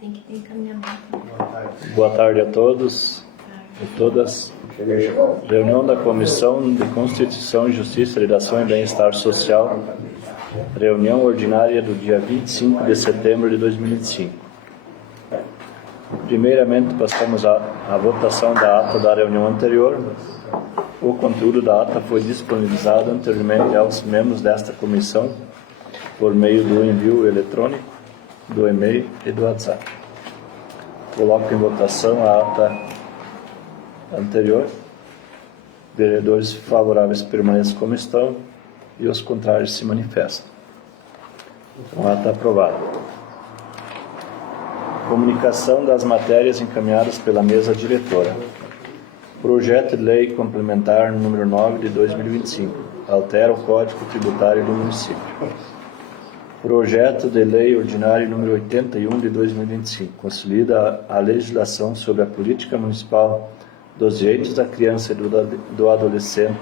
tem que ter encaminhamento. Boa tarde a todos e todas. Reunião da Comissão de Constituição, Justiça, Redação e Bem-Estar Social. Reunião ordinária do dia 25 de setembro de 2025. Primeiramente, passamos à votação da ata da reunião anterior. O conteúdo da ata foi disponibilizado anteriormente aos membros desta comissão por meio do envio eletrônico, do e-mail e do WhatsApp. Coloco em votação a ata anterior. Vereadores favoráveis permaneçam como estão e os contrários se manifestam. Então, a ata aprovada. Comunicação das matérias encaminhadas pela mesa diretora. Projeto de Lei Complementar número 9 de 2025. Altera o Código Tributário do município. Projeto de Lei Ordinário número 81 de 2025. Consolida a legislação sobre a política municipal dos direitos da criança e do adolescente,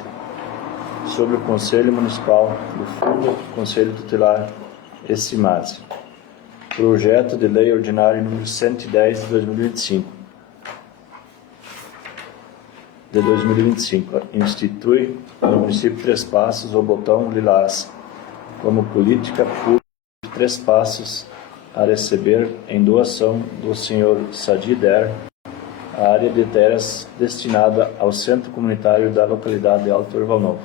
sobre o Conselho Municipal, do Fundo Conselho Tutelar e CIMASE. Projeto de Lei Ordinário número 110 de 2025. Institui no município Três Passos o botão lilás como política pública de Três Passos a receber em doação do Sr. Sadi Der a área de terras destinada ao centro comunitário da localidade de Alto Erval Novo.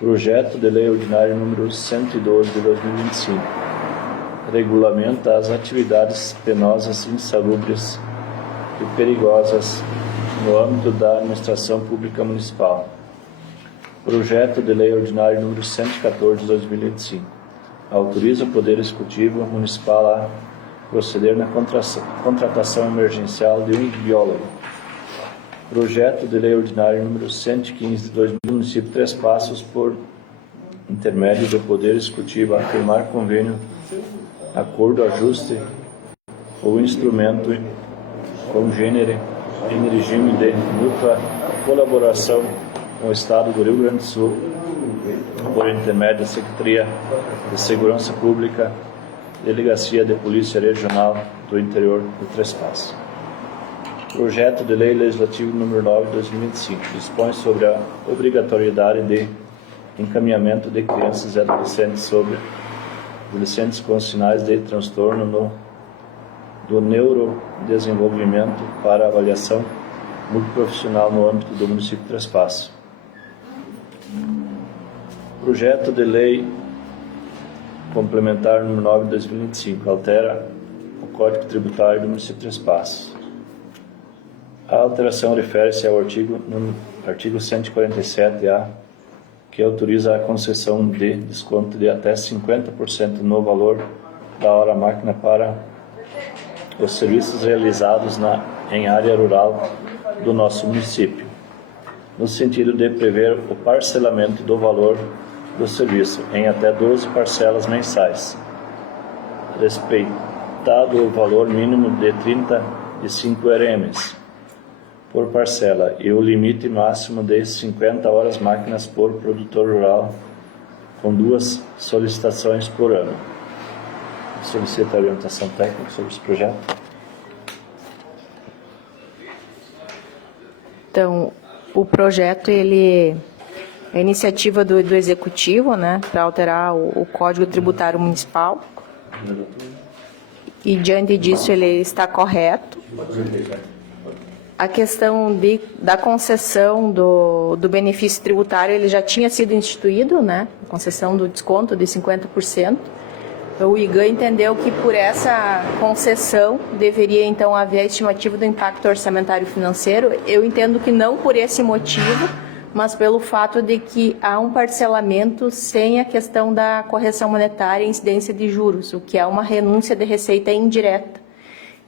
Projeto de Lei Ordinário número 112 de 2025. Regulamenta as atividades penosas, insalubres e perigosas no âmbito da administração pública municipal. Projeto de Lei Ordinário número 114 de 2025. Autoriza o Poder Executivo Municipal a proceder na contratação emergencial de um biólogo. Projeto de Lei Ordinário número 115 de 2000 do município Três Passos, por intermédio do Poder Executivo, a firmar convênio, acordo, ajuste ou instrumento congênere em regime de mútua colaboração com o Estado do Rio Grande do Sul, por intermédio da Secretaria de Segurança Pública, Delegacia de Polícia Regional do Interior do Três Passos. Projeto de Lei Legislativo número 9 de 2025 dispõe sobre a obrigatoriedade de encaminhamento de crianças e adolescentes com sinais de transtorno do neurodesenvolvimento para avaliação multiprofissional no âmbito do município de Três Passos. Projeto de Lei Complementar número 9 de 2025 altera o Código Tributário do município de Três Passos. A alteração refere-se ao artigo 147-A, que autoriza a concessão de desconto de até 50% no valor da hora-máquina para os serviços realizados em área rural do nosso município, no sentido de prever o parcelamento do valor do serviço em até 12 parcelas mensais, respeitado o valor mínimo de 35 RMs por parcela e o limite máximo de 50 horas máquinas por produtor rural, com 2 solicitações por ano. Solicito a orientação técnica sobre esse projeto. Então, o projeto, ele é iniciativa do Executivo, né, para alterar o Código Tributário Municipal. E, diante disso, ele está correto. A questão da concessão do benefício tributário, ele já tinha sido instituído, né, a concessão do desconto de 50%. O IGAN entendeu que por essa concessão deveria então haver a estimativa do impacto orçamentário financeiro. Eu entendo que não por esse motivo, mas pelo fato de que há um parcelamento sem a questão da correção monetária e incidência de juros, o que é uma renúncia de receita indireta.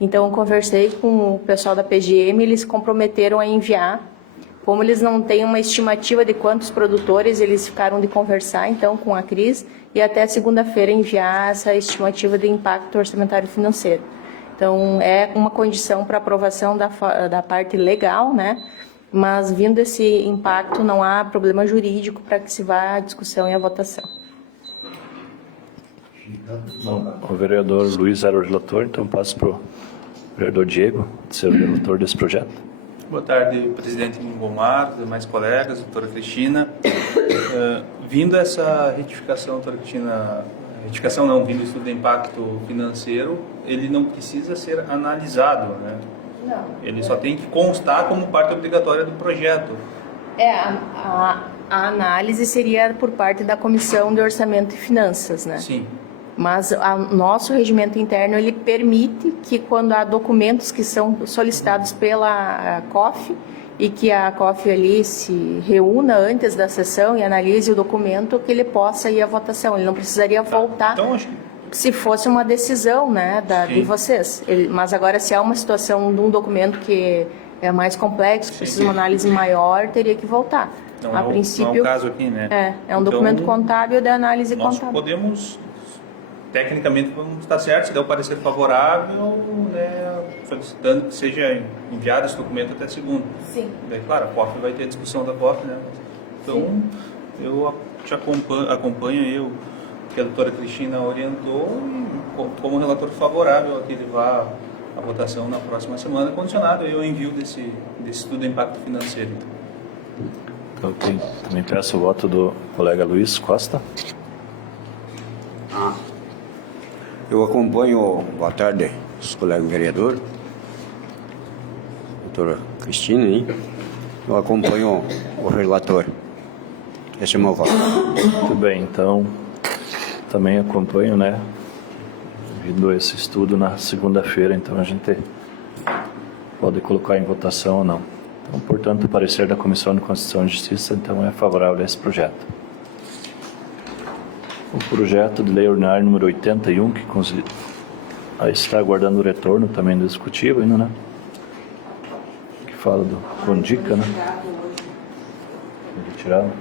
Então, eu conversei com o pessoal da PGM, eles se comprometeram a enviar. Como eles não têm uma estimativa de quantos produtores, eles ficaram de conversar, então, com a Cris, e até segunda-feira enviar essa estimativa de impacto orçamentário financeiro. Então, é uma condição para aprovação da parte legal, né? Mas, vindo esse impacto, não há problema jurídico para que se vá à discussão e à votação. Bom, o vereador Luiz era o relator, então passo para o vereador Diego, ser o relator desse projeto. Boa tarde, presidente Mingomar, demais colegas, doutora Cristina. Vindo essa retificação, doutora Cristina, retificação não, vindo o estudo de impacto financeiro, ele não precisa ser analisado, né? Não. Ele só tem que constar como parte obrigatória do projeto. A análise seria por parte da Comissão de Orçamento e Finanças, né? Sim. Mas o nosso regimento interno, ele permite que quando há documentos que são solicitados pela COF e que a COF ali se reúna antes da sessão e analise o documento, que ele possa ir à votação. Ele não precisaria voltar Então, acho se fosse uma decisão, né, de vocês. Mas agora, se há uma situação de um documento que é mais complexo, que precisa de uma análise maior, teria que voltar. não, A não, princípio, não é o caso aqui, né? é um Então, documento contábil de análise nós contábil. podemos, tecnicamente, vamos estar certo, se der o parecer favorável, né, solicitando que seja enviado esse documento até segunda. Sim. Daí, claro, a COF vai ter a discussão da COF, né? Então, eu te acompanho aí o que a doutora Cristina orientou e, como relator favorável a que ele vá à votação na próxima semana, condicionado aí ao envio desse estudo de impacto financeiro. Então, também peço o voto do colega Luiz Costa. Eu acompanho, boa tarde, os colegas vereadores, doutora Cristina, hein? Eu acompanho o relator. Esse é o meu voto. Muito bem, então também acompanho, né? Vindo esse estudo na segunda-feira, então a gente pode colocar em votação ou não. Então, portanto, o parecer da Comissão de Constituição e Justiça então é favorável a esse projeto. O projeto de lei ordinária número 81, que está aguardando o retorno também do executivo ainda, né? Que fala do Condica, né? Retirado.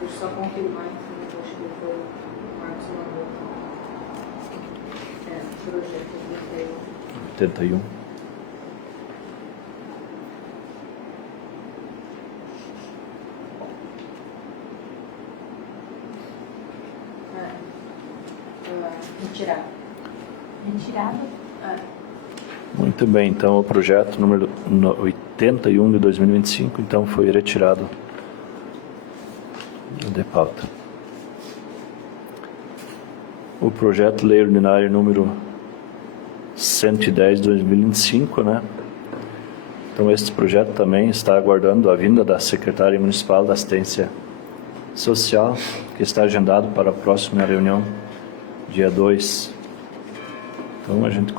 Deixa eu só confirmar, então, acho que foi o Marcos mandou. Projeto 81. Retirado. Retirado? Muito bem, então o projeto número 81 de 2025 então foi retirado de pauta. O projeto de lei ordinário número 110 de 2025, né? Então este projeto também está aguardando a vinda da secretária municipal da Assistência Social, que está agendado para a próxima reunião, dia 2. Então a gente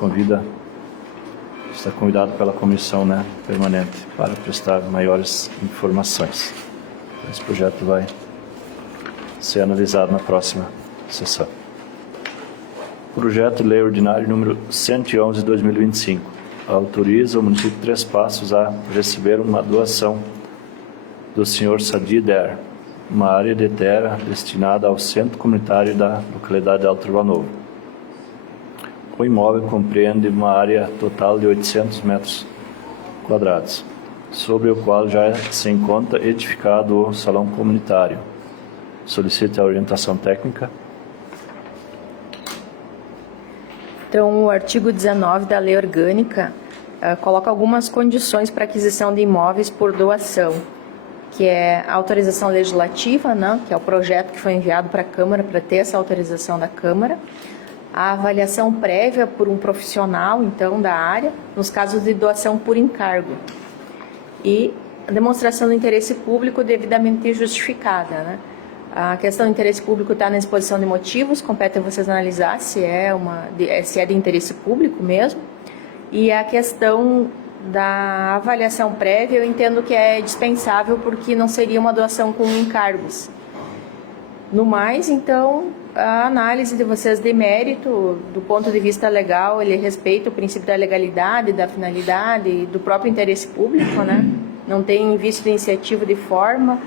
está convidado pela comissão, né, permanente para prestar maiores informações. Esse projeto vai ser analisado na próxima sessão. Projeto de lei ordinário número 111 de 2025 autoriza o município de Três Passos a receber uma doação do senhor Sadi Der, uma área de terra destinada ao centro comunitário da localidade de Alto Rio Novo. O imóvel compreende uma área total de 800 metros quadrados, sobre o qual já se encontra edificado o salão comunitário. Solicita a orientação técnica. Então, o artigo 19 da Lei Orgânica coloca algumas condições para aquisição de imóveis por doação, que é a autorização legislativa, né, que é o projeto que foi enviado para a Câmara para ter essa autorização da Câmara, a avaliação prévia por um profissional, então, da área, nos casos de doação por encargo, e a demonstração do interesse público devidamente justificada, né? A questão do interesse público está na exposição de motivos, compete a vocês analisar se é de interesse público mesmo. E a questão da avaliação prévia, eu entendo que é dispensável porque não seria uma doação com encargos. No mais, então, a análise de vocês de mérito, do ponto de vista legal, ele respeita o princípio da legalidade, da finalidade e do próprio interesse público, né? Não tem vício de iniciativa de forma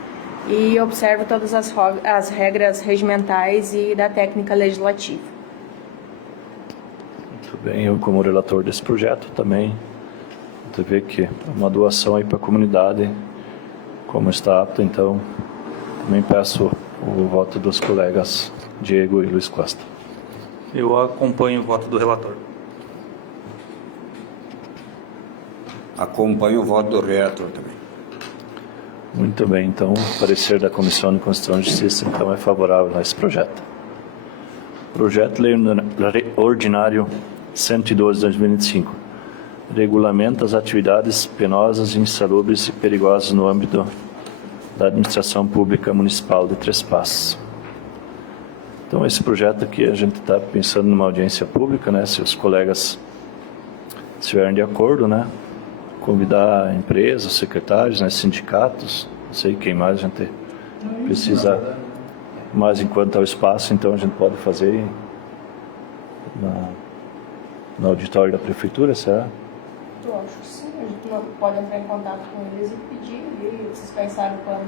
e observa todas as regras regimentais e da técnica legislativa. Muito bem, eu como relator desse projeto também, você vê que é uma doação aí para a comunidade, como está apto, então também peço o voto dos colegas Diego e Luiz Costa. Eu acompanho o voto do relator. Acompanho o voto do relator também. Muito bem, então o parecer da Comissão de Constituição e Justiça então é favorável a esse projeto. Projeto de Lei Ordinário 112/2025 regulamenta as atividades penosas, insalubres e perigosas no âmbito da administração pública municipal de Três Passos. Então esse projeto aqui a gente está pensando numa audiência pública, né? Se os colegas estiverem de acordo, né? Convidar empresas, secretários, né? Sindicatos, não sei quem mais a gente precisa. Mas enquanto há o espaço, então a gente pode fazer no auditório da prefeitura, será? Eu acho que sim, a gente pode entrar em contato com eles e pedir, e vocês pensaram quando?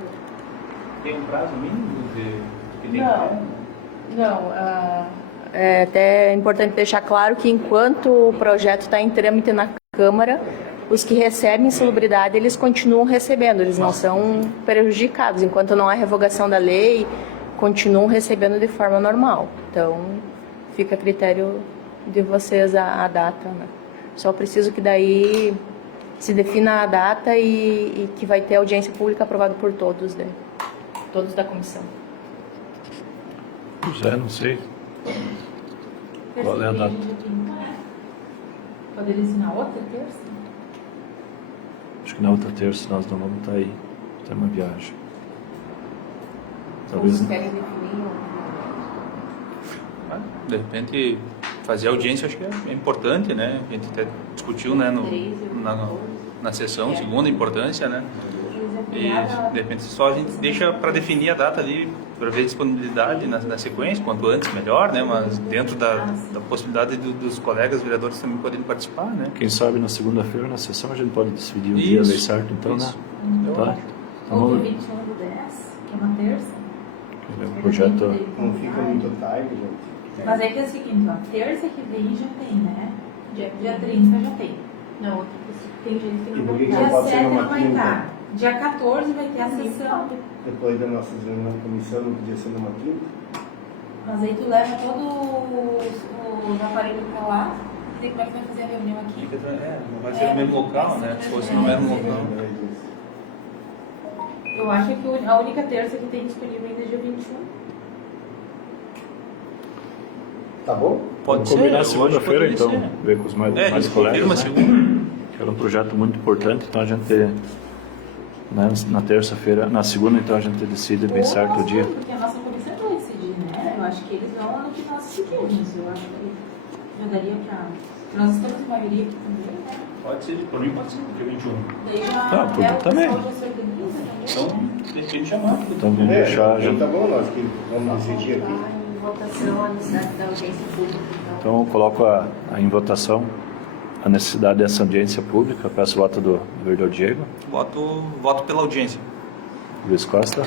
Tem um prazo mínimo de que tem Não, é até importante deixar claro que enquanto o projeto está em trâmite na Câmara, os que recebem insalubridade, eles continuam recebendo, eles não são prejudicados. Enquanto não há revogação da lei, continuam recebendo de forma normal. Então, fica a critério de vocês a data, né? Só preciso que daí se defina a data e que vai ter audiência pública aprovada por todos, né? Todos da comissão. Pois é, não sei. Qual é a data? Poderia ser na outra terça? Acho que na outra terça nós não vamos estar aí. Tem uma viagem. Talvez Vocês querem definir? De repente, fazer audiência acho que é importante, né? A gente até discutiu, né, na sessão, segunda importância, né? E de repente só a gente deixa para definir a data ali, para ver disponibilidade na sequência, quanto antes melhor, né? Mas dentro da possibilidade dos colegas vereadores também poderem participar, né? quem sabe na segunda-feira na sessão a gente pode decidir um Isso, dia bem certo, então, isso. né? Tá? Então, Ou do vamos- 21 do 10, que é uma terça. o projeto Não fica muito tarde, gente. Mas é que é o seguinte, ó, terça que vem já tem, né? Dia 30 já tem. Não, outra pessoa. Tem gente que E não por que que Dia não pode 7 ser não numa vai quinta? estar. Dia 14 vai ter a sessão. Depois da nossa reunião da comissão, não podia ser numa quinta? Mas aí tu leva todos os aparelhos pra lá. E como é que vai fazer a reunião aqui? Não vai ser no mesmo local, né? Se fosse no mesmo local. Eu acho que a única terça que tem disponível ainda é dia 21. Tá bom? Pode Vamos ser. combinar eu acho que segunda-feira, poderia então, ser. ver com os mais A gente colegas, confirma né? segunda. Que era um projeto muito importante, então a gente, né, na terça-feira, na segunda, então a gente decide bem certo o dia. Porque a nossa comissão vai decidir, né? Eu acho que eles vão no que nós decidimos. Eu acho que já daria pra... Nós estamos em maioria aqui também, né? Pode ser, por mim pode ser, dia 21. Daí já Tá, por mim até o também. pessoal já se organiza também. Então, de repente chamar. Então vamos deixar... então tá bom, nós que vamos decidir aqui. em votação a necessidade da audiência pública. Então eu coloco em votação a necessidade dessa audiência pública. Eu peço o voto do vereador Diego. Voto pela audiência. Luiz Costa.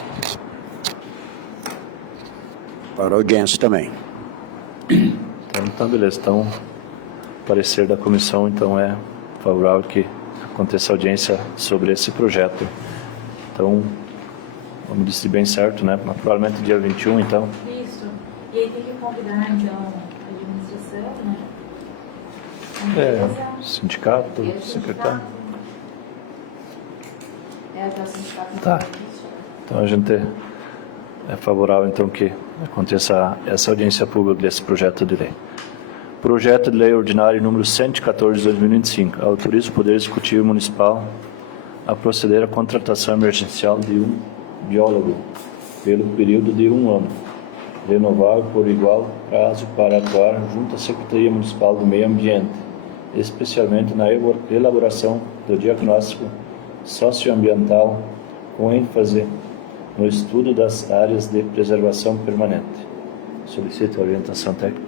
Para a audiência também. Então tá, beleza. Então, o parecer da comissão então é favorável que aconteça audiência sobre esse projeto. Então, vamos decidir bem certo, né? Mas provavelmente dia 21, então. Isso. E aí tem que convidar, então, a administração, né? A É, empresa, sindicato, e o secretário. Até o sindicato não Tá. vai isso. Então a gente é favorável então que aconteça essa audiência pública desse projeto de lei. Projeto de Lei Ordinário número 114 de 2025 autoriza o Poder Executivo Municipal a proceder à contratação emergencial de um biólogo pelo período de 1 ano, renovável por igual prazo para atuar junto à Secretaria Municipal do Meio Ambiente, especialmente na elaboração do diagnóstico socioambiental com ênfase no estudo das áreas de preservação permanente. Solicito a orientação técnica.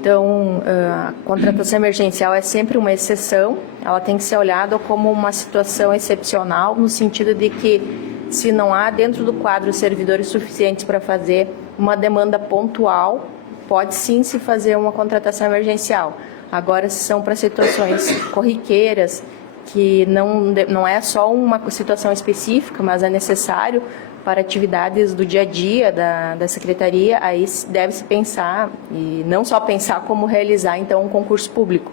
Então, a contratação emergencial é sempre uma exceção, ela tem que ser olhada como uma situação excepcional, no sentido de que, se não há dentro do quadro servidores suficientes para fazer uma demanda pontual, pode sim se fazer uma contratação emergencial. Agora, se são para situações corriqueiras, que não é só uma situação específica, mas é necessário, para atividades do dia a dia da Secretaria, aí deve-se pensar, e não só pensar, como realizar, então, um concurso público.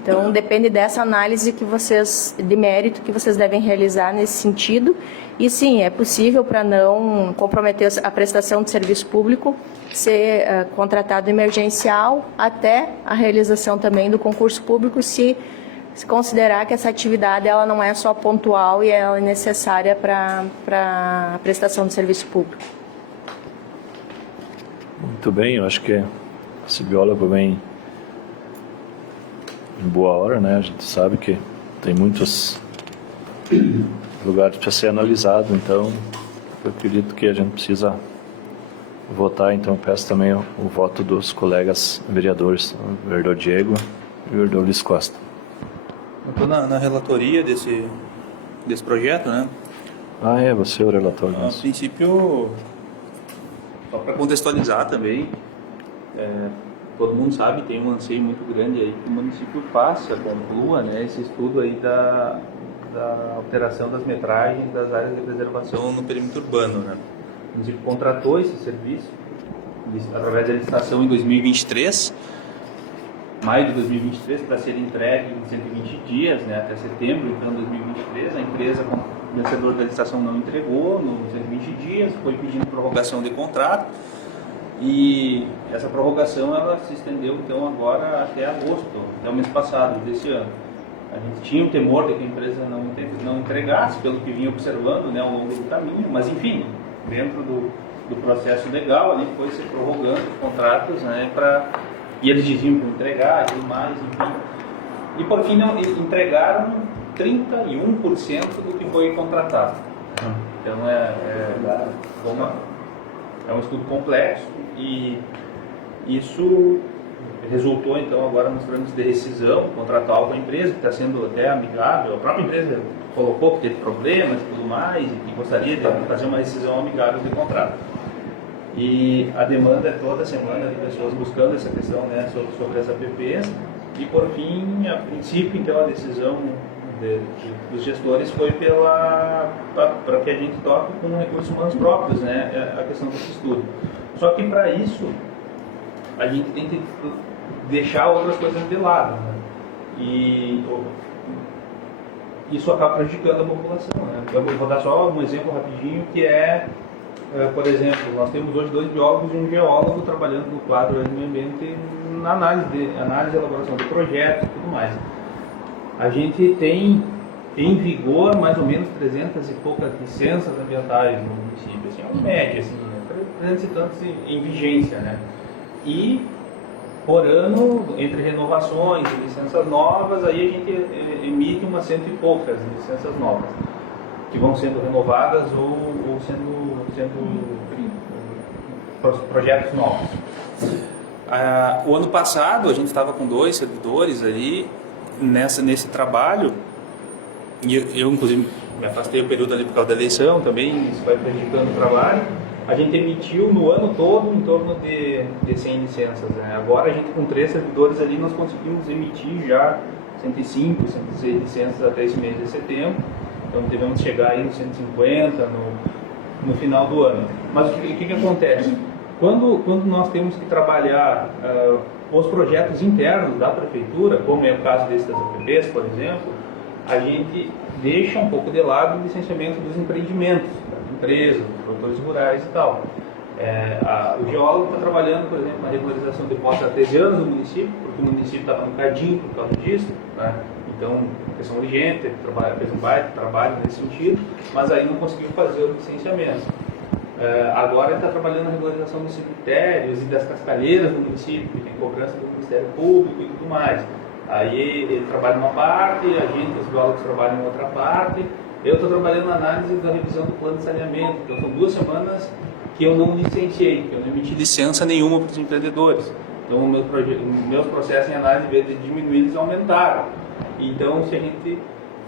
Então, depende dessa análise de mérito que vocês devem realizar nesse sentido. E sim, é possível, para não comprometer a prestação de serviço público, ser contratado emergencial até a realização também do concurso público, se considerar que essa atividade ela não é só pontual e ela é necessária para a prestação de serviço público. Muito bem, eu acho que esse biólogo vem em boa hora, né? A gente sabe que tem muitos lugares para ser analisado, então eu acredito que a gente precisa votar, então peço também o voto dos colegas vereadores, o vereador Diego e o vereador Luiz Costa. Eu estou na relatoria desse projeto, né? Ah, é, você é o relator. A princípio, só para contextualizar também, todo mundo sabe, tem um anseio muito grande aí que o município faça, conclua, né, esse estudo aí da alteração das metragens das áreas de preservação no perímetro urbano, né? O município contratou esse serviço através da licitação em 2023, maio de 2023, para ser entregue em 120 dias, né, até setembro então, de 2023. A empresa vencedora da licitação não entregou nos 120 dias, foi pedindo prorrogação de contrato. E essa prorrogação ela se estendeu então agora até agosto, até o mês passado desse ano. A gente tinha o temor de que a empresa não entregasse, pelo que vinha observando, né, ao longo do caminho, mas enfim, dentro do processo legal ali foi se prorrogando os contratos, né, e eles diziam que iam entregar e tudo mais, enfim. E por fim entregaram 31% do que foi contratado. Então é um estudo complexo e isso resultou então agora nos trâmites de rescisão contratual com a empresa, que está sendo até amigável. A própria empresa colocou que teve problemas e tudo mais e que gostaria de fazer uma rescisão amigável de contrato. E a demanda é toda semana de pessoas buscando essa questão, né, sobre as APPs. E por fim, a princípio, então a decisão dos gestores foi para que a gente toque com recursos humanos próprios, né, a questão desse estudo. Só que para isso a gente tem que deixar outras coisas de lado, né? E isso acaba prejudicando a população, né? Eu vou dar só um exemplo rapidinho, que por exemplo, nós temos hoje 2 biólogos e um geólogo trabalhando no quadro do meio ambiente na análise e elaboração de projetos e tudo mais. A gente tem em vigor mais ou menos 300 e poucas licenças ambientais no município, assim, é uma média, assim, 300 e tantos em vigência, né? E por ano, entre renovações e licenças novas, aí a gente emite umas 100 e poucas licenças novas, que vão sendo renovadas ou sendo projetos novos. O ano passado a gente estava com 2 servidores ali nesse trabalho, e eu inclusive me afastei o período ali por causa da eleição também, isso vai prejudicando o trabalho. A gente emitiu no ano todo em torno de 100 licenças, né? Agora a gente com 3 servidores ali nós conseguimos emitir já 105, 106 licenças até esse mês de setembro. Então devemos chegar aí nos 150 no final do ano. Mas o que acontece? Quando nós temos que trabalhar os projetos internos da prefeitura, como é o caso desses das APPs, por exemplo, a gente deixa um pouco de lado o licenciamento dos empreendimentos, das empresas, dos produtores rurais e tal. O geólogo está trabalhando, por exemplo, na regularização de poços artesianos no município, porque o município estava no cadinho por causa disso, né? Então, questão urgente, fez um baita trabalho nesse sentido, mas aí não conseguiu fazer o licenciamento. Agora ele está trabalhando na regularização dos cemitérios e das cascalheiras do município, que tem cobrança do Ministério Público e tudo mais. Aí ele trabalha numa parte, a gente, os biólogos, trabalham em outra parte. Eu estou trabalhando na análise da revisão do plano de saneamento. Então são 2 semanas que eu não licenciei, que eu não emiti licença nenhuma para os empreendedores. Então meus processos em análise, em vez de diminuir, eles aumentaram. Então se a gente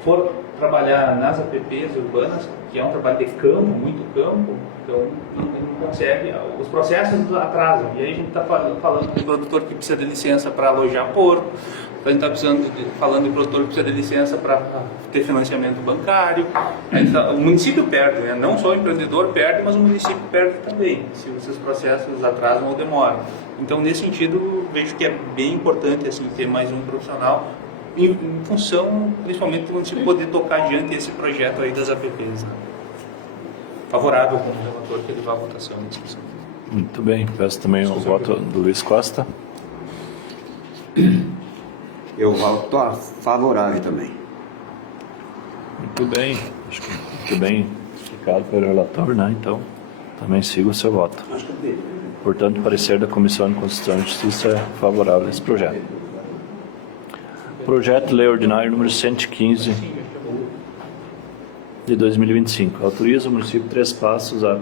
for trabalhar nas APPs urbanas, que é um trabalho de campo, muito campo, então não consegue, os processos atrasam. E aí a gente está falando de produtor que precisa de licença para alojar porco, a gente está falando de produtor que precisa de licença para ter financiamento bancário. O município perde, né? Não só o empreendedor perde, mas o município perde também, se os processos atrasam ou demoram. Então, nesse sentido, vejo que é bem importante assim, ter mais um profissional em função, principalmente, do município poder tocar adiante esse projeto aí das APPs. Né? Favorável como relator que ele vá à votação na discussão. Muito bem, peço também o voto do Luiz Costa. Eu voto favorável também. Muito bem, acho que muito bem explicado pelo relator, né? Então, também sigo o seu voto. Portanto, o parecer da Comissão de Constituição e Justiça é favorável a esse projeto. Projeto de Lei Ordinário número 115 de 2025. Autoriza o município de Três Passos a,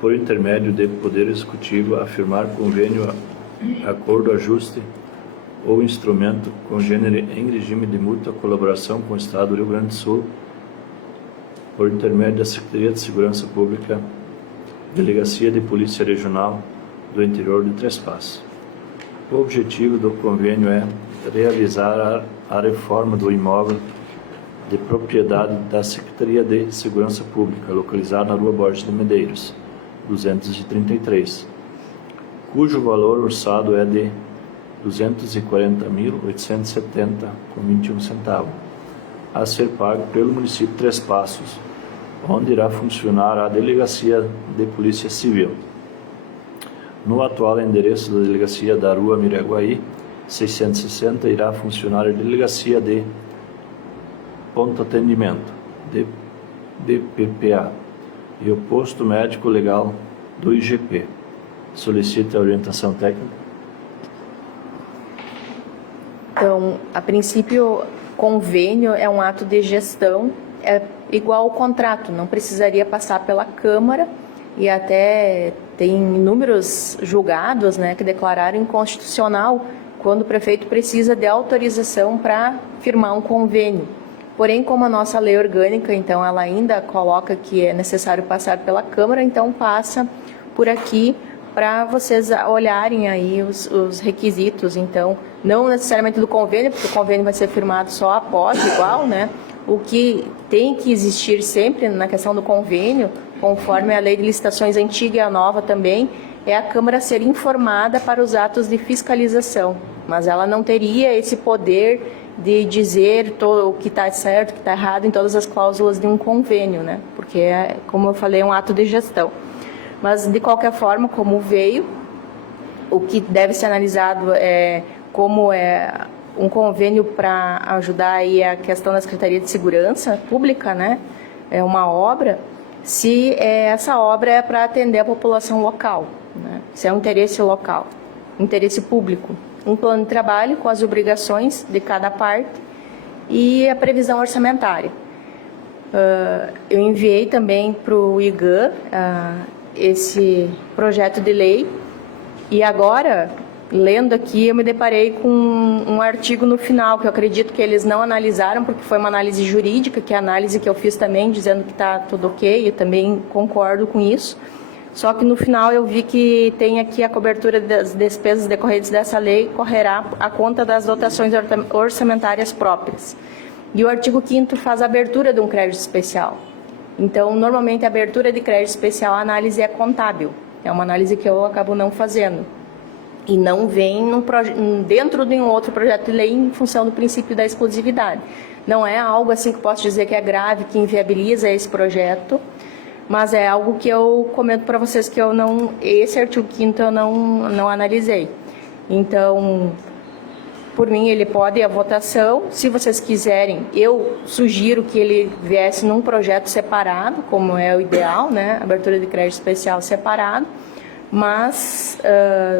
por intermédio do Poder Executivo, a firmar convênio, acordo, ajuste ou instrumento congênere em regime de mútua colaboração com o Estado do Rio Grande do Sul, por intermédio da Secretaria de Segurança Pública, Delegacia de Polícia Regional do Interior de Três Passos. O objetivo do convênio é realizar a reforma do imóvel de propriedade da Secretaria de Segurança Pública, localizado na Rua Borges de Medeiros, 233, cujo valor orçado é de R$ 240.870,21 centavos, a ser pago pelo município de Três Passos, onde irá funcionar a Delegacia de Polícia Civil. No atual endereço da Delegacia da Rua Miraguaí, 660, irá funcionar a Delegacia de Ponto Atendimento, DPPA, e o Posto Médico Legal do IGP. Solicita a orientação técnica. Então, a princípio, convênio é um ato de gestão, é igual ao contrato, não precisaria passar pela Câmara, e até tem inúmeros julgados, né, que declararam inconstitucional quando o prefeito precisa de autorização para firmar um convênio. Porém, como a nossa lei orgânica, então, ela ainda coloca que é necessário passar pela Câmara, então passa por aqui para vocês olharem aí os requisitos. Então, não necessariamente do convênio, porque o convênio vai ser firmado só após, igual, né? O que tem que existir sempre na questão do convênio, conforme a lei de licitações antiga e a nova também, é a Câmara ser informada para os atos de fiscalização. Mas ela não teria esse poder de dizer o que está certo, o que está errado em todas as cláusulas de um convênio, né? Porque, como eu falei, é um ato de gestão. Mas, de qualquer forma, como veio, o que deve ser analisado é como é um convênio para ajudar aí a questão da Secretaria de Segurança Pública, né? É uma obra, se essa obra é para atender a população local, né? Se é um interesse local, interesse público. Um plano de trabalho com as obrigações de cada parte e a previsão orçamentária. Eu enviei também para o IGAN esse projeto de lei e agora, lendo aqui, eu me deparei com um artigo no final que eu acredito que eles não analisaram porque foi uma análise jurídica, que é a análise que eu fiz também, dizendo que está tudo ok, eu também concordo com isso. Só que no final eu vi que tem aqui a cobertura das despesas decorrentes dessa lei correrá a conta das dotações orçamentárias próprias. E o artigo 5º faz a abertura de um crédito especial. Então, normalmente a abertura de crédito especial, a análise é contábil. É uma análise que eu acabo não fazendo. E não vem dentro de um outro projeto de lei em função do princípio da exclusividade. Não é algo assim que posso dizer que é grave, que inviabiliza esse projeto, mas é algo que eu comento para vocês que esse artigo 5º eu não analisei. Então, por mim, ele pode ir à votação. Se vocês quiserem, eu sugiro que ele viesse num projeto separado, como é o ideal, né? Abertura de crédito especial separado, mas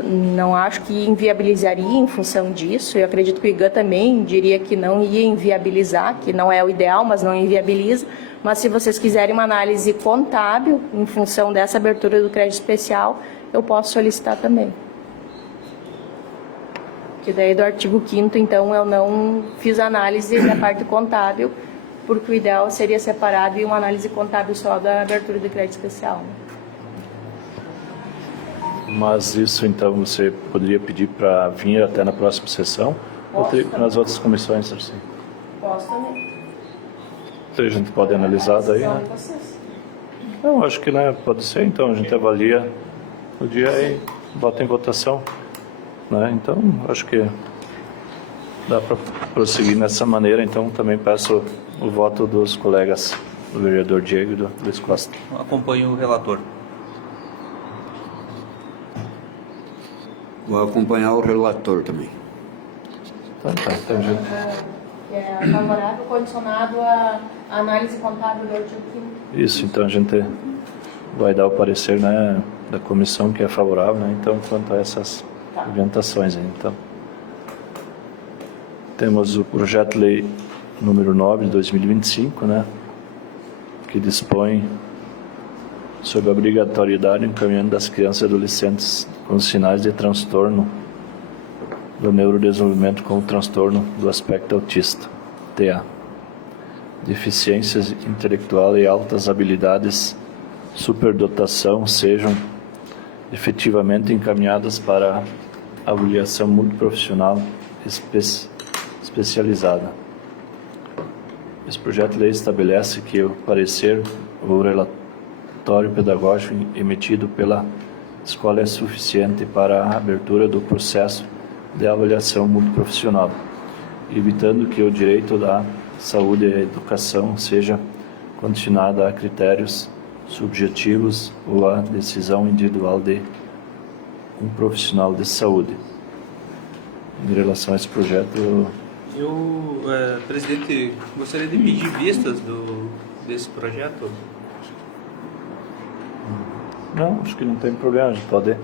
não acho que inviabilizaria em função disso. Eu acredito que o IGAN também diria que não ia inviabilizar, que não é o ideal, mas não inviabiliza. Mas se vocês quiserem uma análise contábil em função dessa abertura do crédito especial, eu posso solicitar também. Que daí do artigo 5º, então, eu não fiz análise da parte contábil porque o ideal seria separado e uma análise contábil só da abertura de crédito especial. Né? Mas isso, então, você poderia pedir para vir até na próxima sessão? Ou Posso teria que ir também. nas outras comissões, assim? Posso também. Então, a gente pode analisar daí, Decisão né? de vocês. Não, acho que, né, pode ser, então, a gente avalia o dia e bota em votação, né? Então, acho que dá para prosseguir nessa maneira, então também peço o voto dos colegas, do vereador Diego e do Luiz Costa. Acompanho o relator. Vou acompanhar o relator também. Então, a gente... É favorável condicionado à análise contábil do artigo 5º. Isso, então a gente vai dar o parecer, né, da comissão que é favorável, né, então quanto a essas orientações aí, então. Temos o projeto de lei número 9 de 2025, né, que dispõe sobre a obrigatoriedade do encaminhamento das crianças e adolescentes com sinais de transtorno do neurodesenvolvimento com o transtorno do aspecto autista, TA. Deficiências intelectual e altas habilidades, superdotação sejam efetivamente encaminhadas para avaliação multiprofissional especializada. Esse projeto de lei estabelece que o parecer ou relatório pedagógico emitido pela escola é suficiente para a abertura do processo de avaliação multiprofissional, evitando que o direito da saúde e à educação seja condicionado a critérios subjetivos ou à decisão individual de um profissional de saúde. Em relação a esse projeto, Eu, presidente, gostaria de pedir vistas desse projeto. não, acho que não tem problema, a gente pode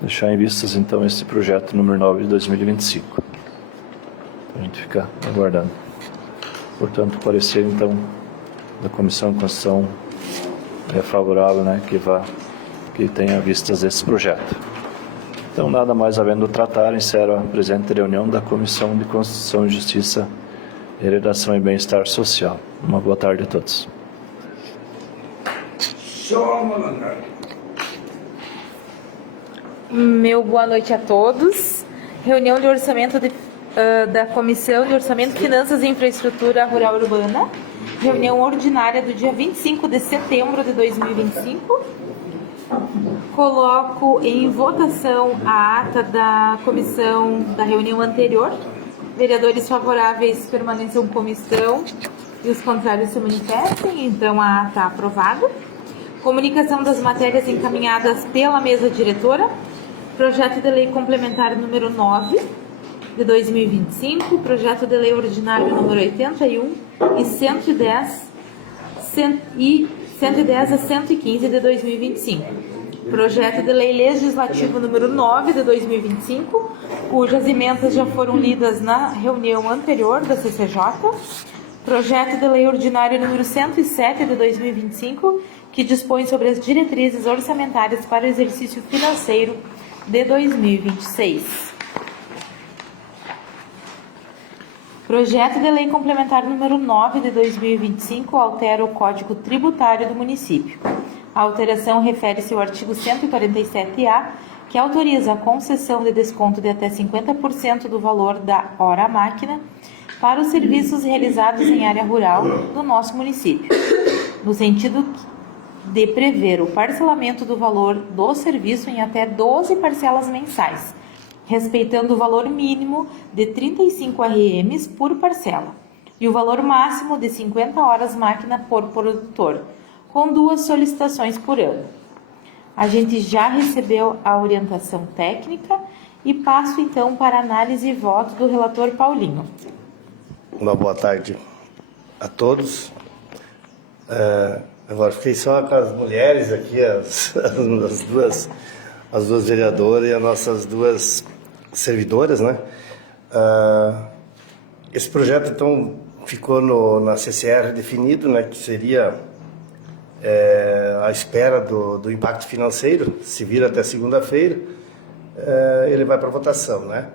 deixar em vistas então esse projeto número 9 de 2025. A gente fica aguardando. Portanto, o parecer então da Comissão de Constituição é favorável, né, que tenha vistas desse projeto. Então, nada mais havendo tratar, encerro a presente reunião da Comissão de Constituição e Justiça, Heredação e Bem-Estar Social. Uma boa tarde a todos. Meu boa noite a todos. Reunião de orçamento da Comissão de Orçamento, Finanças e Infraestrutura Rural Urbana. Reunião ordinária do dia 25 de setembro de 2025. Coloco em votação a ata da comissão da reunião anterior. Vereadores favoráveis permaneçam como estão e os contrários se manifestem. Então, a ata aprovada. Comunicação das matérias encaminhadas pela mesa diretora. Projeto de lei complementar número 9 de 2025, projeto de lei ordinário número 81 e 110 a 115 de 2025. Projeto de lei legislativo número 9 de 2025, cujas emendas já foram lidas na reunião anterior da CCJ. Projeto de lei ordinário número 107 de 2025, que dispõe sobre as diretrizes orçamentárias para o exercício financeiro de 2026. Projeto de lei complementar número 9 de 2025 altera o Código Tributário do município. A alteração refere-se ao artigo 147-A, que autoriza a concessão de desconto de até 50% do valor da hora-máquina para os serviços realizados em área rural do nosso município, no sentido de prever o parcelamento do valor do serviço em até 12 parcelas mensais, respeitando o valor mínimo de 35 RMs por parcela e o valor máximo de 50 horas máquina por produtor, com 2 solicitações por ano. A gente já recebeu a orientação técnica e passo então para análise e voto do relator Paulinho. Uma boa tarde a todos. Agora fiquei só com as mulheres aqui, as duas vereadoras e as nossas 2 servidoras, né? Esse projeto então ficou na CCR definido, né, que seria a espera do impacto financeiro. Se vir até segunda-feira, ele vai para votação, né?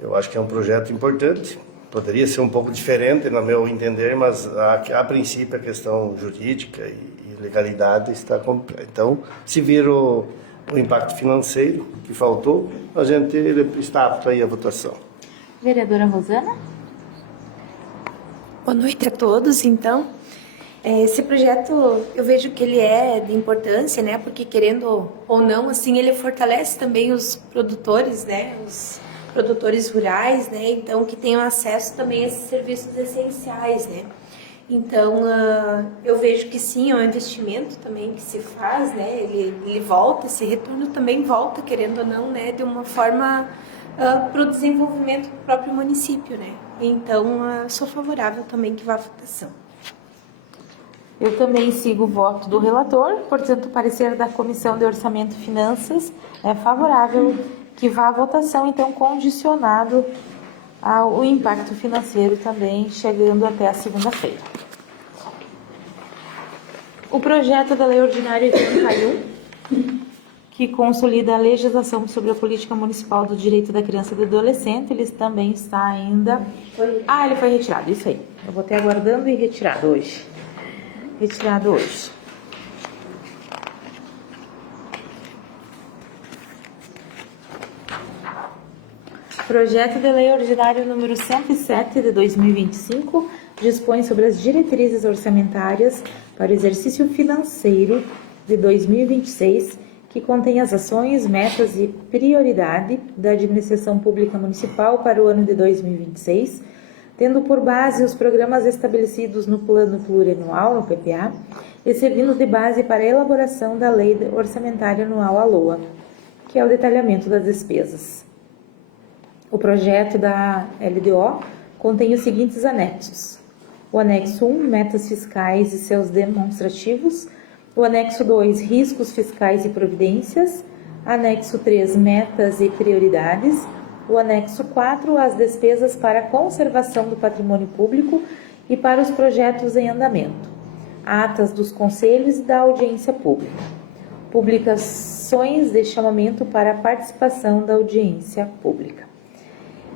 Eu acho que é um projeto importante, Poderia ser um pouco diferente, no meu entender, mas a princípio a questão jurídica e legalidade está completa. Então, se vir o impacto financeiro que faltou, a gente está apto aí à votação. Vereadora Rosana? Boa noite a todos, então. Esse projeto, eu vejo que ele é de importância, né? Porque querendo ou não, assim, ele fortalece também os produtores, né? Os produtores rurais, né? Então, que tenham acesso também a esses serviços essenciais, né? Então, eu vejo que sim, é um investimento também que se faz, né? Ele volta, esse retorno também volta, querendo ou não, né? De uma forma para o desenvolvimento do próprio município, né? Então, sou favorável também que vá à votação. Eu também sigo o voto do relator, portanto, o parecer da Comissão de Orçamento e Finanças é favorável que vá à votação, então, condicionado ao impacto financeiro também, chegando até a segunda-feira. O projeto da Lei Ordinária 81, que consolida a legislação sobre a política municipal do direito da criança e do adolescente, ele também está ainda... ele foi retirado, isso aí. Eu vou ter aguardando e retirado hoje. Retirado hoje. Projeto de Lei Ordinário número 107 de 2025 dispõe sobre as diretrizes orçamentárias para o exercício financeiro de 2026, que contém as ações, metas e prioridade da administração pública municipal para o ano de 2026, tendo por base os programas estabelecidos no Plano Plurianual, no PPA, e servindo de base para a elaboração da Lei Orçamentária Anual, a LOA, que é o detalhamento das despesas. O projeto da LDO contém os seguintes anexos: o anexo 1, metas fiscais e seus demonstrativos; o anexo 2, riscos fiscais e providências; anexo 3, metas e prioridades; o anexo 4, as despesas para a conservação do patrimônio público e para os projetos em andamento; atas dos conselhos e da audiência pública; publicações de chamamento para a participação da audiência pública.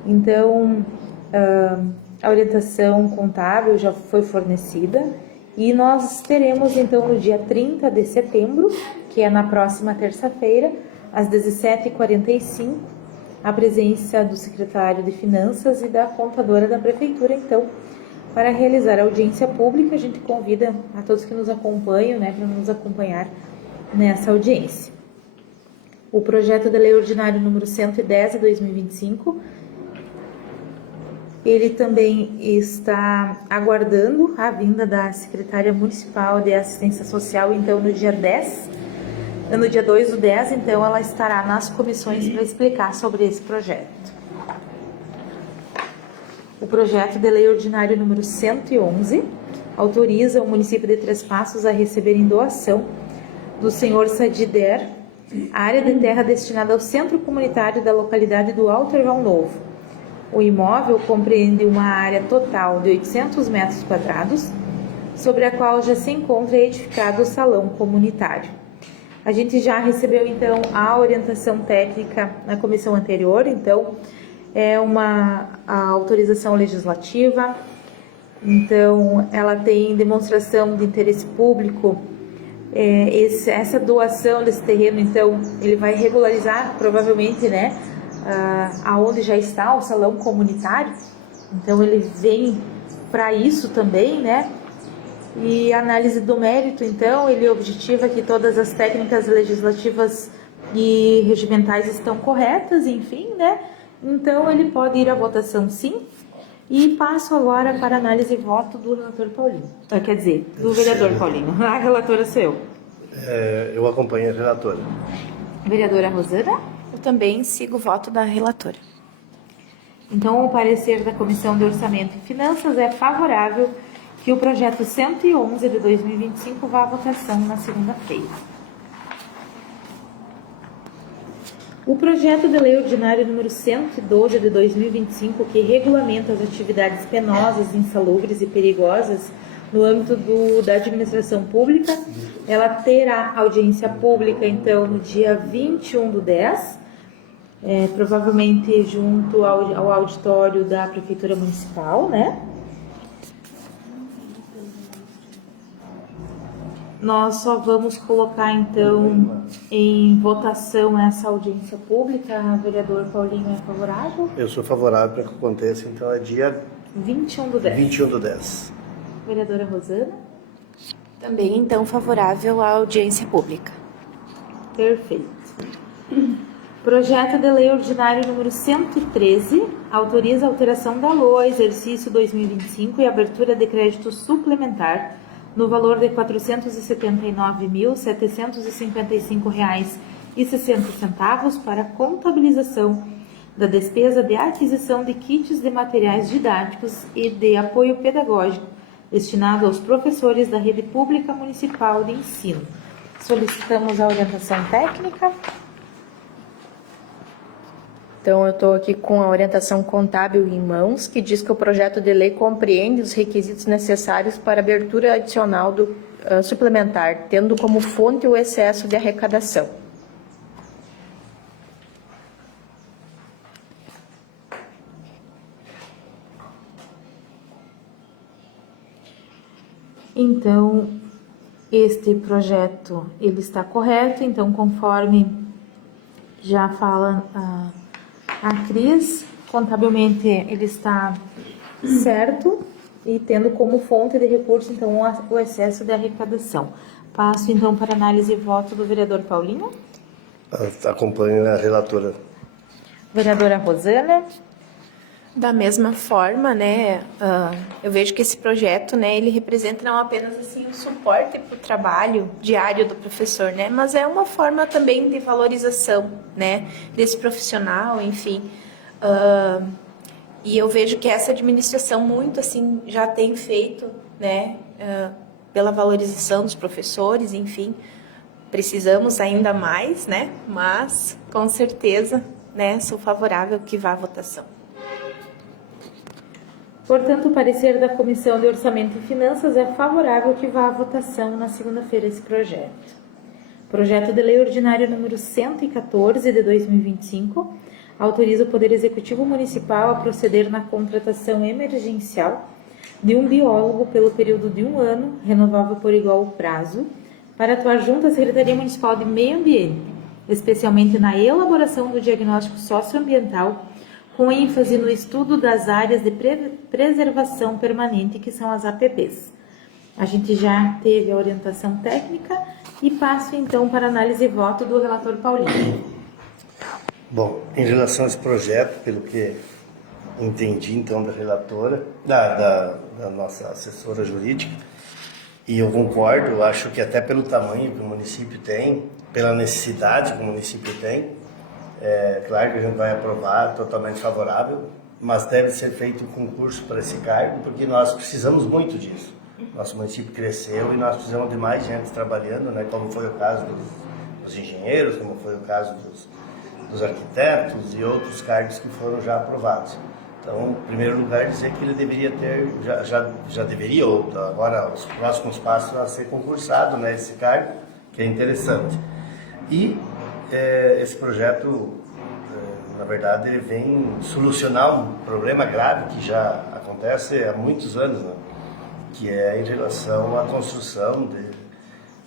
Então, a orientação contábil já foi fornecida e nós teremos, então, no dia 30 de setembro, que é na próxima terça-feira, às 17h45, a presença do secretário de Finanças e da contadora da Prefeitura, então, para realizar a audiência pública. A gente convida a todos que nos acompanham, né, para nos acompanhar nessa audiência. O projeto de lei ordinário número 110 de 2025, ele também está aguardando a vinda da secretária municipal de assistência social, então no dia 2 do 10, então ela estará nas comissões para explicar sobre esse projeto. O projeto de lei ordinário número 111 autoriza o município de Três Passos a receber em doação do senhor Sadider a área de terra destinada ao centro comunitário da localidade do Alto Erval Novo. O imóvel compreende uma área total de 800 metros quadrados, sobre a qual já se encontra edificado o salão comunitário. A gente já recebeu, então, a orientação técnica na comissão anterior, então, é uma autorização legislativa, então, ela tem demonstração de interesse público. Essa doação desse terreno, então, ele vai regularizar, provavelmente, né, aonde já está o salão comunitário, então ele vem para isso também, né? E a análise do mérito, então, ele objetiva que todas as técnicas legislativas e regimentais estão corretas, enfim, né? Então ele pode ir à votação, sim. E passo agora para a análise e voto do relator Paulinho. Quer dizer, do vereador Paulinho. A relatora sou eu. Eu acompanho a relatora. Vereadora Rosana? Eu também sigo o voto da relatora. Então, o parecer da Comissão de Orçamento e Finanças é favorável que o projeto 111 de 2025 vá à votação na segunda-feira. O projeto de lei ordinário número 112 de 2025, que regulamenta as atividades penosas, insalubres e perigosas no âmbito da administração pública, ela terá audiência pública, então, no dia 21 do 10, provavelmente junto ao auditório da Prefeitura Municipal, né? Nós só vamos colocar, então, em votação essa audiência pública. O vereador Paulinho é favorável? Eu sou favorável para que aconteça, então é dia 21/10. 21/10. Vereadora Rosana? Também, então, favorável à audiência pública. Perfeito. Projeto de Lei Ordinário número 113 autoriza a alteração da LOA exercício 2025 e abertura de crédito suplementar no valor de R$ 479.755,60 para contabilização da despesa de aquisição de kits de materiais didáticos e de apoio pedagógico destinado aos professores da rede pública municipal de ensino. Solicitamos a orientação técnica. Então, eu estou aqui com a orientação contábil em mãos, que diz que o projeto de lei compreende os requisitos necessários para abertura adicional do suplementar, tendo como fonte o excesso de arrecadação. Então, este projeto ele está correto, então conforme já fala a Cris, contabilmente ele está certo e tendo como fonte de recurso então o excesso de arrecadação. Passo então para análise e voto do vereador Paulinho. Acompanho a relatora. Vereadora Rosana. Da mesma forma, né, eu vejo que esse projeto, né, ele representa não apenas assim um suporte para o trabalho diário do professor, né, mas é uma forma também de valorização, né, desse profissional, enfim. E eu vejo que essa administração muito assim já tem feito, né, pela valorização dos professores, enfim. Precisamos ainda mais, né, mas com certeza, né, sou favorável que vá à votação. Portanto, o parecer da Comissão de Orçamento e Finanças é favorável que vá à votação na segunda-feira esse projeto. Projeto de Lei Ordinário número 114 de 2025 autoriza o Poder Executivo Municipal a proceder na contratação emergencial de um biólogo pelo período de 1 ano, renovável por igual prazo, para atuar junto à Secretaria Municipal de Meio Ambiente, especialmente na elaboração do diagnóstico socioambiental, com ênfase no estudo das áreas de preservação permanente, que são as APPs. A gente já teve a orientação técnica e passo então para análise e voto do relator Paulinho. Bom, em relação a esse projeto, pelo que entendi então da relatora, da nossa assessora jurídica, e eu concordo, eu acho que até pelo tamanho que o município tem, pela necessidade que o município tem, é claro que a gente vai aprovar, totalmente favorável, mas deve ser feito um concurso para esse cargo, porque nós precisamos muito disso. Nosso município cresceu e nós precisamos de mais gente trabalhando, né, como foi o caso dos engenheiros, como foi o caso dos arquitetos e outros cargos que foram já aprovados. Então, em primeiro lugar, dizer que ele deveria ter, já deveria, ou agora os próximos passos a ser concursado, né, esse cargo, que é interessante. E esse projeto, na verdade, ele vem solucionar um problema grave que já acontece há muitos anos, né? Que é em relação à construção,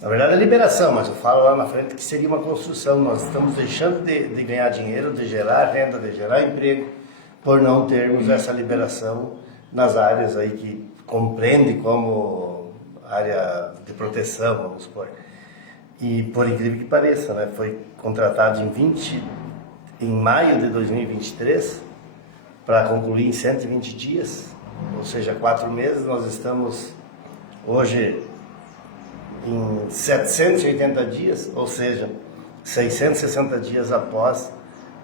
na verdade, a liberação, mas eu falo lá na frente que seria uma construção. Nós estamos deixando de ganhar dinheiro, de gerar renda, de gerar emprego, por não termos essa liberação nas áreas aí que compreende como área de proteção, vamos supor. E por incrível que pareça, né, foi contratado em maio de 2023 para concluir em 120 dias, ou seja, 4 meses. Nós estamos hoje em 780 dias, ou seja, 660 dias após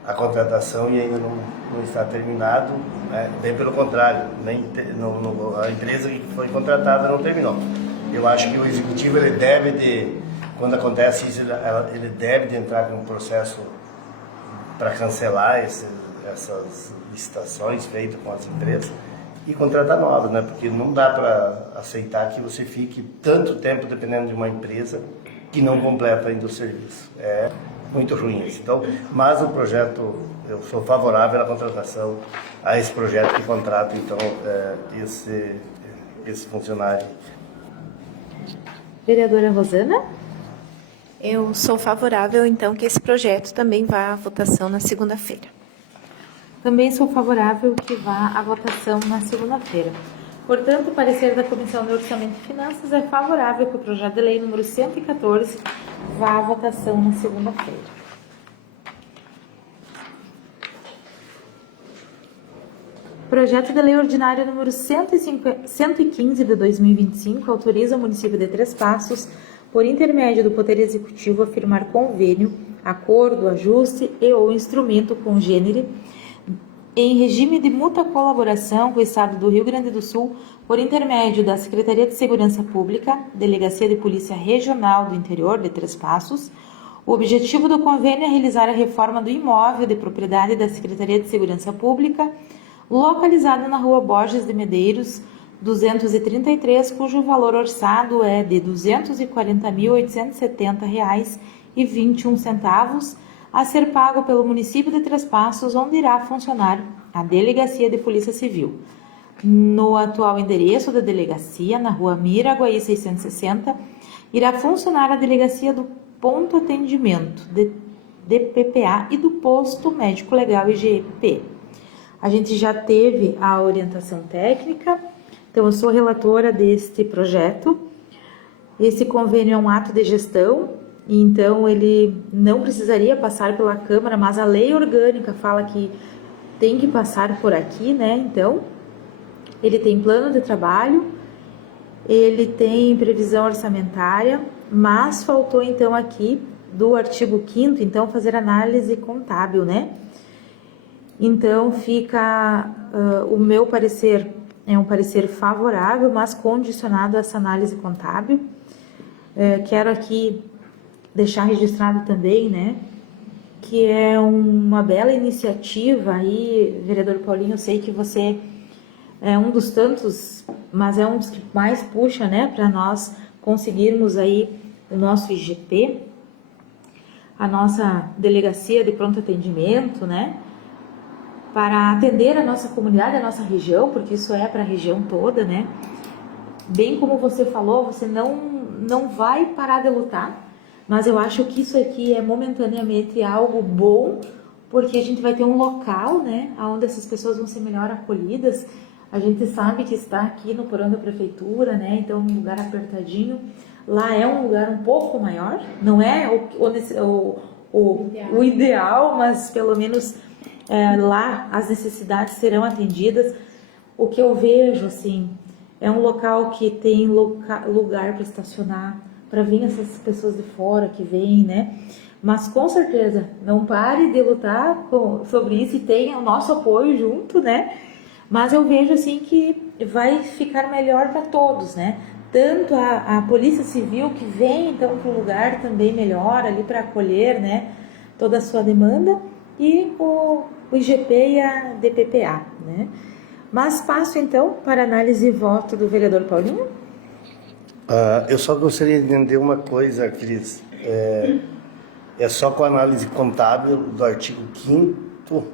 a contratação e ainda não está terminado, né? Bem pelo contrário, a empresa que foi contratada não terminou. Eu acho que o executivo ele deve quando acontece isso, ele deve de entrar com um processo para cancelar essas licitações feitas com as empresas e contratar novas, né? Porque não dá para aceitar que você fique tanto tempo dependendo de uma empresa que não completa ainda o serviço. muito ruins. Então, mas o projeto, eu sou favorável à contratação, a esse projeto que contrata, então, esse funcionário. Vereadora Rosana? Eu sou favorável, então, que esse projeto também vá à votação na segunda-feira. Também sou favorável que vá à votação na segunda-feira. Portanto, o parecer da Comissão de Orçamento e Finanças é favorável que o projeto de lei número 114 vá à votação na segunda-feira. Projeto de lei ordinário número 115 de 2025 autoriza o município de Três Passos, por intermédio do Poder Executivo, a firmar convênio, acordo, ajuste e ou instrumento congênere em regime de mútua colaboração com o Estado do Rio Grande do Sul, por intermédio da Secretaria de Segurança Pública, Delegacia de Polícia Regional do Interior de Três Passos. O objetivo do convênio é realizar a reforma do imóvel de propriedade da Secretaria de Segurança Pública, localizado na Rua Borges de Medeiros, 233, cujo valor orçado é de R$ 240.870,21, a ser pago pelo município de Três Passos, onde irá funcionar a Delegacia de Polícia Civil. No atual endereço da delegacia, na Rua Miraguaí 660, irá funcionar a Delegacia do Ponto Atendimento, DPPA, e do Posto Médico Legal, IGP. A gente já teve a orientação técnica, então eu sou relatora deste projeto. Esse convênio é um ato de gestão, então ele não precisaria passar pela Câmara, mas a lei orgânica fala que tem que passar por aqui, né? Então, ele tem plano de trabalho, ele tem previsão orçamentária, mas faltou então aqui do artigo 5º, então fazer análise contábil, né? Então fica o meu parecer é um parecer favorável, mas condicionado a essa análise contábil. Quero aqui deixar registrado também, né, que é uma bela iniciativa aí, vereador Paulinho, eu sei que você é um dos tantos, mas é um dos que mais puxa, né, para nós conseguirmos aí o nosso IGP, a nossa delegacia de pronto atendimento, né, para atender a nossa comunidade, a nossa região, porque isso é para a região toda, né? Bem como você falou, você não vai parar de lutar, mas eu acho que isso aqui é momentaneamente algo bom, porque a gente vai ter um local, né, onde essas pessoas vão ser melhor acolhidas. A gente sabe que está aqui no porão da prefeitura, né, então um lugar apertadinho. Lá é um lugar um pouco maior, não é o ideal, mas pelo menos lá as necessidades serão atendidas. O que eu vejo, assim, é um local que tem lugar para estacionar, para vir essas pessoas de fora que vêm, né? Mas com certeza, não pare de lutar sobre isso e tenha o nosso apoio junto, né? Mas eu vejo, assim, que vai ficar melhor para todos, né? Tanto a Polícia Civil, que vem, então, para um lugar também melhor ali para acolher, né, toda a sua demanda, e o IGP e a DPPA, né? Mas passo, então, para análise e voto do vereador Paulinho. Eu só gostaria de entender uma coisa, Cris. É só com a análise contábil do artigo 5º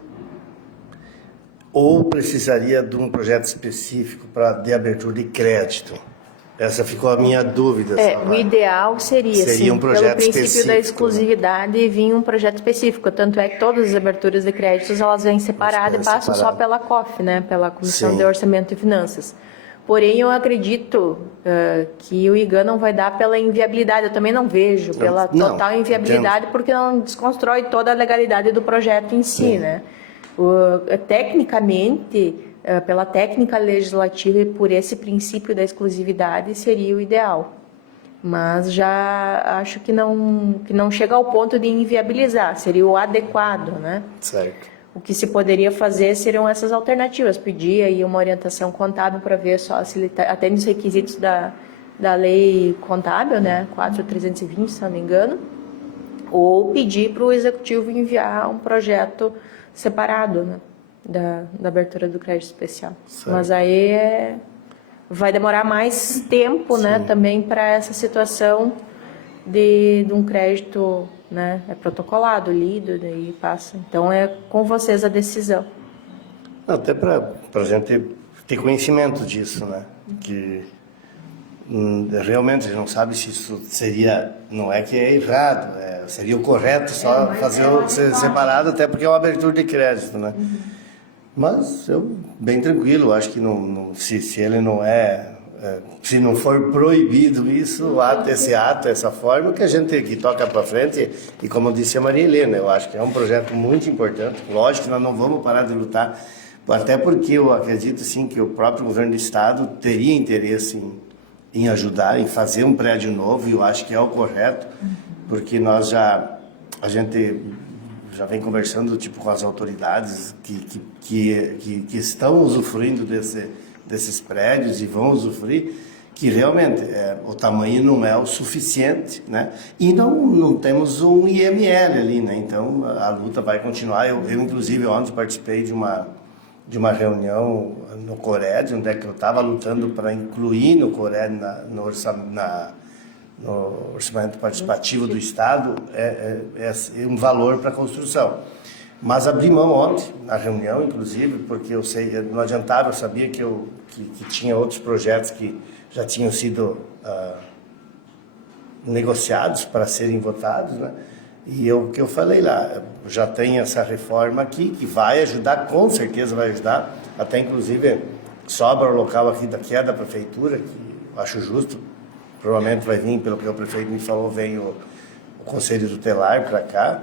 ou precisaria de um projeto específico de abertura de crédito? Essa ficou a minha dúvida. O ideal seria sim, um projeto pelo princípio específico, da exclusividade, vir um projeto específico. Tanto é que todas as aberturas de créditos elas vêm separadas e passam só pela COF, né, pela Comissão de Orçamento e Finanças. Porém, eu acredito que o IGAN não vai dar pela inviabilidade. Eu também não vejo pela total inviabilidade, porque não desconstrói toda a legalidade do projeto em si, né? Tecnicamente, pela técnica legislativa e por esse princípio da exclusividade, seria o ideal. Mas já acho que não chega ao ponto de inviabilizar, seria o adequado, né? Certo. O que se poderia fazer seriam essas alternativas, pedir aí uma orientação contábil para ver só se ele atende os requisitos da lei contábil, né, 4.320, se não me engano, ou pedir para o executivo enviar um projeto separado, né, da abertura do crédito especial. Certo. Mas aí vai demorar mais tempo, né, também para essa situação de um crédito né? É protocolado, lido, daí passa. Então é com vocês a decisão. Até para a gente ter conhecimento disso, né? Que realmente a gente não sabe se isso seria, não é que é errado, seria o correto só fazer separado, até porque é uma abertura de crédito, né? Mas eu bem tranquilo, acho que se ele não se não for proibido isso, essa forma que a gente que toca para frente, e como disse a Maria Helena, eu acho que é um projeto muito importante. Lógico que nós não vamos parar de lutar, até porque eu acredito sim que o próprio governo do estado teria interesse em ajudar, em fazer um prédio novo, e eu acho que é o correto, porque a gente já vem conversando com as autoridades que estão usufruindo desses prédios e vão usufruir, que realmente o tamanho não é o suficiente, né? E não temos um IML ali, né? Então a luta vai continuar. Eu inclusive ontem participei de uma reunião no CORED, onde é que eu estava lutando para incluir no CORED, no orçamento participativo do Estado, um valor para a construção. Mas abri mão ontem, na reunião, inclusive, porque eu sei, não adiantava, eu sabia que tinha outros projetos que já tinham sido negociados para serem votados, né? E o que eu falei lá, já tem essa reforma aqui, que vai ajudar, com certeza vai ajudar, até inclusive sobra o local aqui é da prefeitura, que eu acho justo, provavelmente vai vir, pelo que o prefeito me falou, vem o Conselho Tutelar para cá,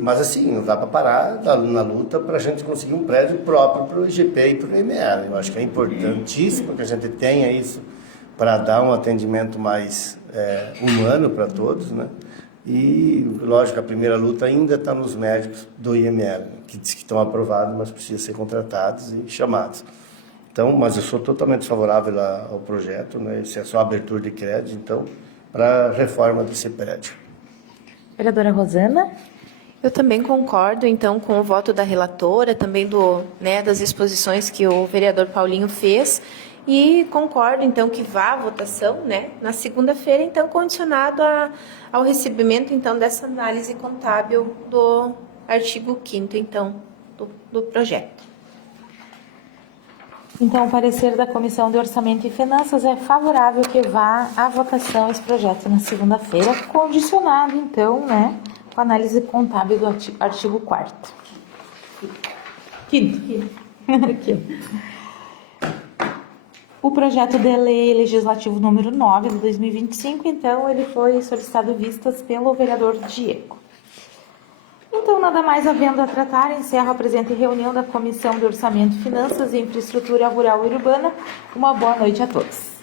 mas assim, não dá para parar na luta para a gente conseguir um prédio próprio para o IGP e para o IML. Eu acho que é importantíssimo que a gente tenha isso para dar um atendimento mais humano para todos, né? E, lógico, a primeira luta ainda está nos médicos do IML, que diz que estão aprovados, mas precisam ser contratados e chamados. Então, mas eu sou totalmente favorável ao projeto, né? Isso é só abertura de crédito, então, para a reforma desse prédio. Vereadora Rosana? Eu também concordo, então, com o voto da relatora, também das exposições que o vereador Paulinho fez, e concordo, então, que vá à votação, né, na segunda-feira, então, condicionado ao recebimento, então, dessa análise contábil do artigo 5º, então, do projeto. Então, o parecer da Comissão de Orçamento e Finanças é favorável que vá à votação esse projeto na segunda-feira, condicionado, então, né, com a análise contábil do artigo 4º. O projeto de lei legislativo número 9 de 2025, então, ele foi solicitado vistas pelo vereador Diego. Então, nada mais havendo a tratar, encerro a presente reunião da Comissão de Orçamento, Finanças e Infraestrutura Rural e Urbana. Uma boa noite a todos.